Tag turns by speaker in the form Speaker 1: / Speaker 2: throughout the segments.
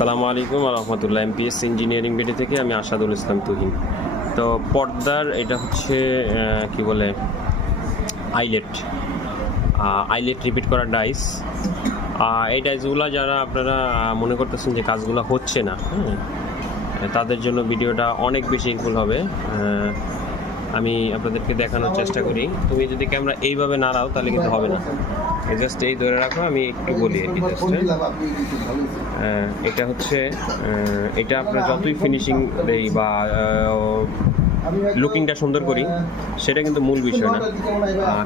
Speaker 1: আসসালামু আলাইকুম রহমতুল্লাহ। Amps engineering BD থেকে আমি আসাদুল ইসলাম তুহিন। তো পর্দার এটা হচ্ছে কি বলে, আইলেট। আইলেট রিপিট করা ডাইস এই ডাইসগুলো যারা আপনারা মনে করতেছেন যে কাজগুলো হচ্ছে না তাদের জন্য ভিডিওটা অনেক বেশি হেল্পফুল হবে। আমি আপনাদেরকে দেখানোর চেষ্টা করি। তুমি যদি ক্যামেরা এইভাবে না নাড়াও, তাহলে কিন্তু হবে না। জাস্ট এই ধরে রাখো, আমি একটু বলি আর কি জাস্ট এটা হচ্ছে এটা আপনার যতই ফিনিশিং দেই বা লুকিংটা সুন্দর করি, সেটা কিন্তু মূল বিষয় না।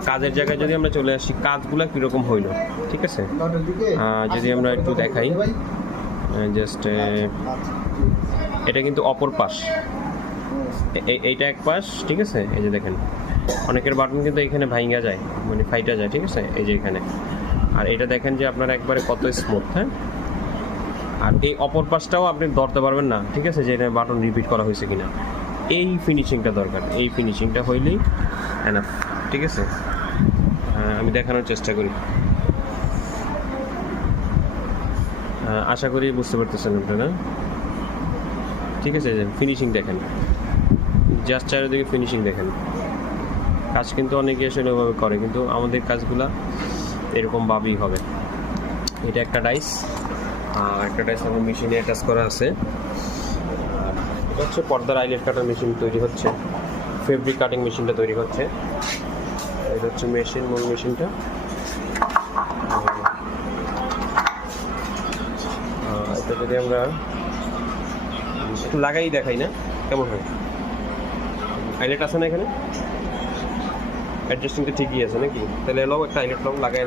Speaker 1: কাজের জায়গায় যদি আমরা চলে আসি, কাজগুলো কীরকম হইল, ঠিক আছে? যদি আমরা একটু দেখাই জাস্ট এটা কিন্তু অপর পাশ। এইটা এক পাশ, ঠিক আছে? এই যে দেখেন। অনেকের বাটন কিন্তু এখানে ভাইঙ্গা যায় মানে ফাইটা যায়, ঠিক আছে? এই যে এখানে। আর এটা দেখেন যে আপনার একবারে কত স্মুথ হ্যাঁ? আর এই অপর পাশটাও আপনি ধরতে পারবেন না, ঠিক আছে? যে এটা বাটন রিপিট করা হয়েছে কিনা। এই ফিনিশিংটা দরকার, এই ফিনিশিংটা হইলেই এনাফ ঠিক আছে? আমি দেখানোর চেষ্টা করি। আশা করি বুঝতে পারতেছেন আপনারা। ঠিক আছে ফিনিশিং দেখেন। জাস্ট চারিদিকে ফিনিশিং দেখেন। কাজ কিন্তু অনেকে আসলে ওভাবে করে, কিন্তু আমাদের কাজগুলা এরকম ভাবেই হবে। এটা একটা ডাইস আর একটা ডাইস আমার মেশিনে অ্যাটাচ করা আছে। এটা হচ্ছে পর্দার আইলেট কাটার মেশিন তৈরি হচ্ছে। ফেব্রিক কাটিং মেশিনটা তৈরি হচ্ছে। এটা হচ্ছে মেশিন মূল মেশিনটা এটা যদি আমরা একটু লাগাই দেখাই না, কেমন হয়? আইলেট আছে না এখানে? অ্যাডজাস্টিংটা ঠিকই আছে নাকি? তাহলে এলাও একটা আইলেট লাগাই